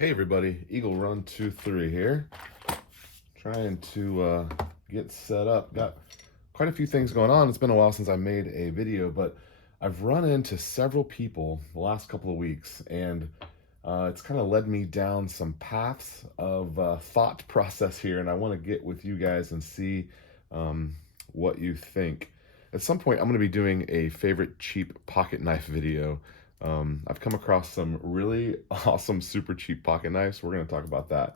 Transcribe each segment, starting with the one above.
Hey everybody, Eagle Run 23 here. Trying to get set up. Got quite a few things going on. It's been a while since I made a video, but I've run into several people the last couple of weeks, and it's kind of led me down some paths of thought process here, and I want to get with you guys and see um, what you think. At some point, I'm going to be doing a favorite cheap pocket knife video. I've come across some really awesome, super cheap pocket knives. We're going to talk about that.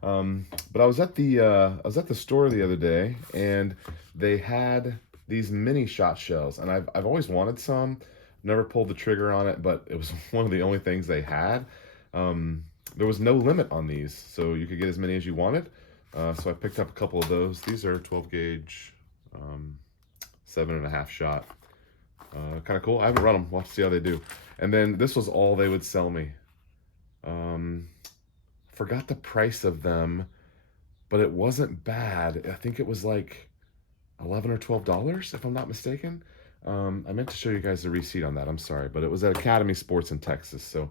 But I was at the store the other day, and they had these mini shot shells, and I've always wanted some. Never pulled the trigger on it, but it was one of the only things they had. There was no limit on these, so you could get as many as you wanted. So I picked up a couple of those. These are 12 gauge, 7.5 shot. Kind of cool. I haven't run them. We'll have to see how they do. And then this was all they would sell me. Forgot the price of them, but it wasn't bad. I think it was like $11 or $12, if I'm not mistaken. I meant to show you guys the receipt on that. I'm sorry, but it was at Academy Sports in Texas, so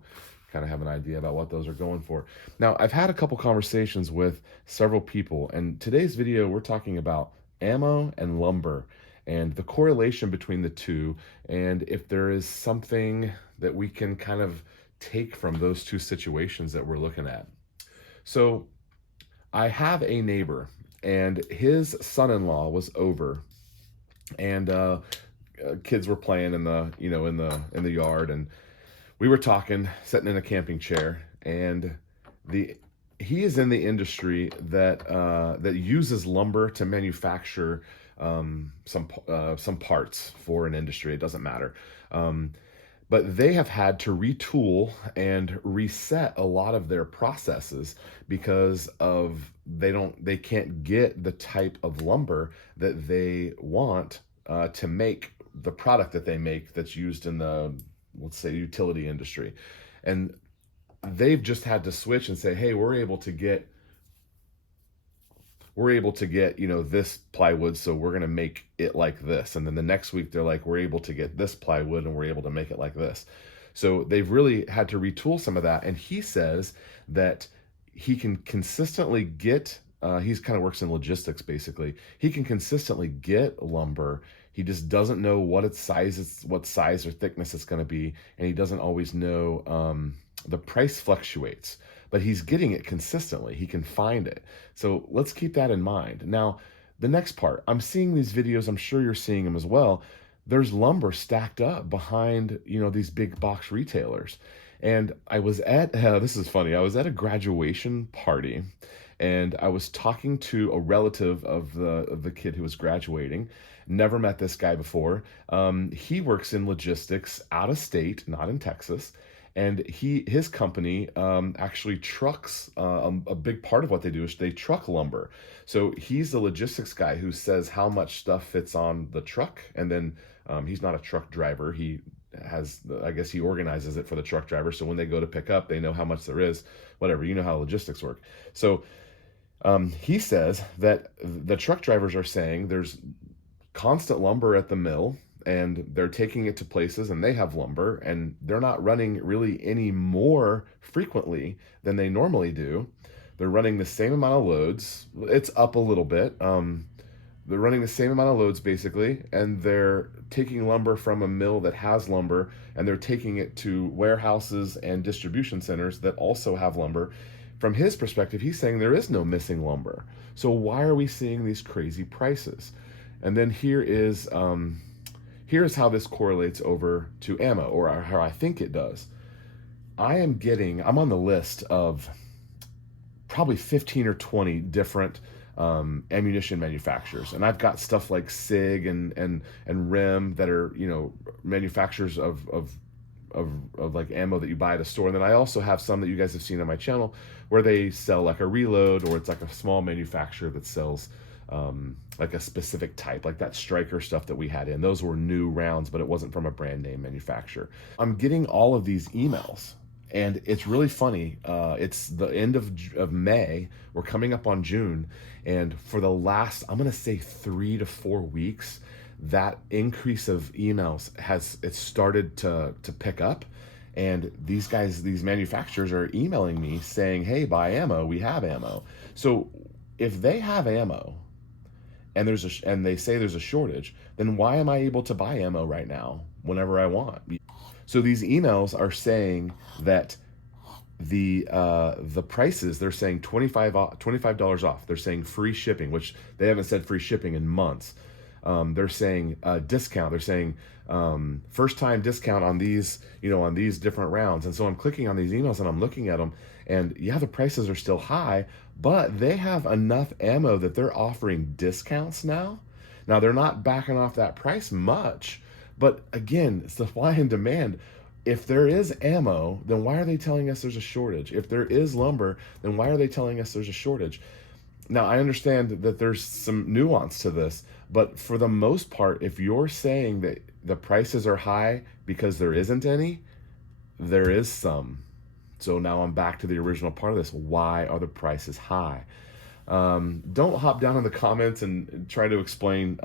kind of have an idea about what those are going for. Now, I've had a couple conversations with several people, and today's video we're talking about ammo and lumber and the correlation between the two, and if there is something that we can kind of take from those two situations that we're looking at. So I have a neighbor, and his son-in-law was over, and kids were playing in the in the yard, and we were talking, sitting in a camping chair, and he is in the industry that uses lumber to manufacture some parts for an industry. It doesn't matter. But they have had to retool and reset a lot of their processes because of they can't get the type of lumber that they want to make the product that they make that's used in the, let's say, utility industry. And they've just had to switch and say, hey, we're able to get this plywood, so we're going to make it like this. And then the next week they're like, we're able to get this plywood and we're able to make it like this. So they've really had to retool some of that. And he says that he can consistently get, he's kind of works in logistics basically. He can consistently get lumber. He just doesn't know what size or thickness it's going to be. And he doesn't always know, the price fluctuates, but he's getting it consistently. He can find it. So let's keep that in mind. Now, the next part, I'm seeing these videos, I'm sure you're seeing them as well. There's lumber stacked up behind, these big box retailers. And I was at, this is funny, I was at a graduation party, and I was talking to a relative of the kid who was graduating. Never met this guy before. He works in logistics out of state, not in Texas. And his company actually trucks, a big part of what they do is they truck lumber. So he's the logistics guy who says how much stuff fits on the truck. And then he's not a truck driver. I guess he organizes it for the truck driver. So when they go to pick up, they know how much there is, whatever, you know how logistics work. So he says that the truck drivers are saying there's constant lumber at the mill, and they're taking it to places and they have lumber, and they're not running really any more frequently than they normally do. They're running the same amount of loads. It's up a little bit. They're running the same amount of loads basically, and they're taking lumber from a mill that has lumber, and they're taking it to warehouses and distribution centers that also have lumber. From his perspective, he's saying there is no missing lumber. So why are we seeing these crazy prices? And then here's how this correlates over to ammo, or how I think it does. I'm on the list of probably 15 or 20 different ammunition manufacturers. And I've got stuff like SIG and RIM that are, manufacturers of like ammo that you buy at a store. And then I also have some that you guys have seen on my channel where they sell like a reload, or it's like a small manufacturer that sells like a specific type, like that Striker stuff that we had in. Those were new rounds, but it wasn't from a brand name manufacturer. I'm getting all of these emails, and it's really funny. It's the end of May. We're coming up on June, and for the last, I'm gonna say 3 to 4 weeks, that increase of emails it's started to pick up. And these guys, these manufacturers are emailing me saying, hey, buy ammo, we have ammo. So if they have ammo and and they say there's a shortage, then why am I able to buy ammo right now whenever I want? So these emails are saying that the prices, they're saying $25 off. They're saying free shipping, which they haven't said free shipping in months. They're saying discount. They're saying first time discount on these, on these different rounds. And so I'm clicking on these emails and I'm looking at them, and yeah, the prices are still high, but they have enough ammo that they're offering discounts now. Now they're not backing off that price much, but again, supply and demand. If there is ammo, then why are they telling us there's a shortage? If there is lumber, then why are they telling us there's a shortage? Now, I understand that there's some nuance to this, but for the most part, if you're saying that the prices are high because there isn't any, there is some. So now I'm back to the original part of this. Why are the prices high? Don't hop down in the comments and try to explain,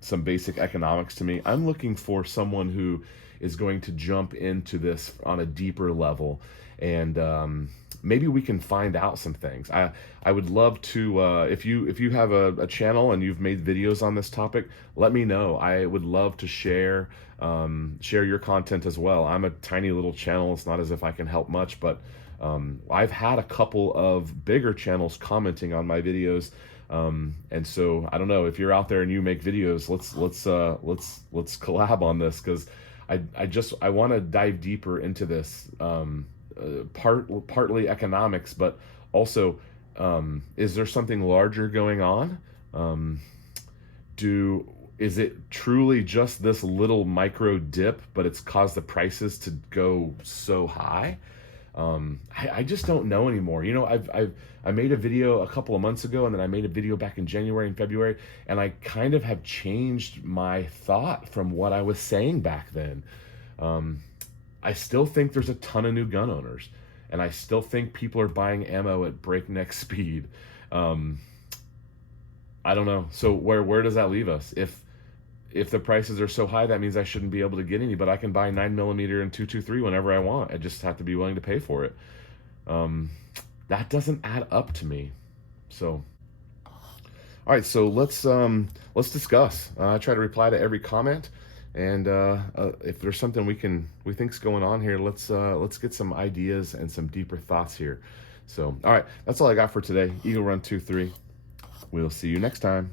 some basic economics to me. I'm looking for someone who is going to jump into this on a deeper level, and maybe we can find out some things. I would love to, if you have a channel and you've made videos on this topic, let me know. I would love to share your content as well. I'm a tiny little channel. It's not as if I can help much, but I've had a couple of bigger channels commenting on my videos, and so I don't know if you're out there and you make videos. Let's collab on this, because I want to dive deeper into this, partly economics, but also is there something larger going on? Is it truly just this little micro dip, but it's caused the prices to go so high? I just don't know anymore. I made a video a couple of months ago, and then I made a video back in January and February, and I kind of have changed my thought from what I was saying back then. I still think there's a ton of new gun owners, and I still think people are buying ammo at breakneck speed. I don't know. So where does that leave us? If the prices are so high, that means I shouldn't be able to get any, but I can buy 9mm and 223 whenever I want. I just have to be willing to pay for it. That doesn't add up to me. So, all right, so let's discuss. I try to reply to every comment, and if there's something we think's going on here, let's get some ideas and some deeper thoughts here. So, all right, that's all I got for today. Eagle Run 23. We'll see you next time.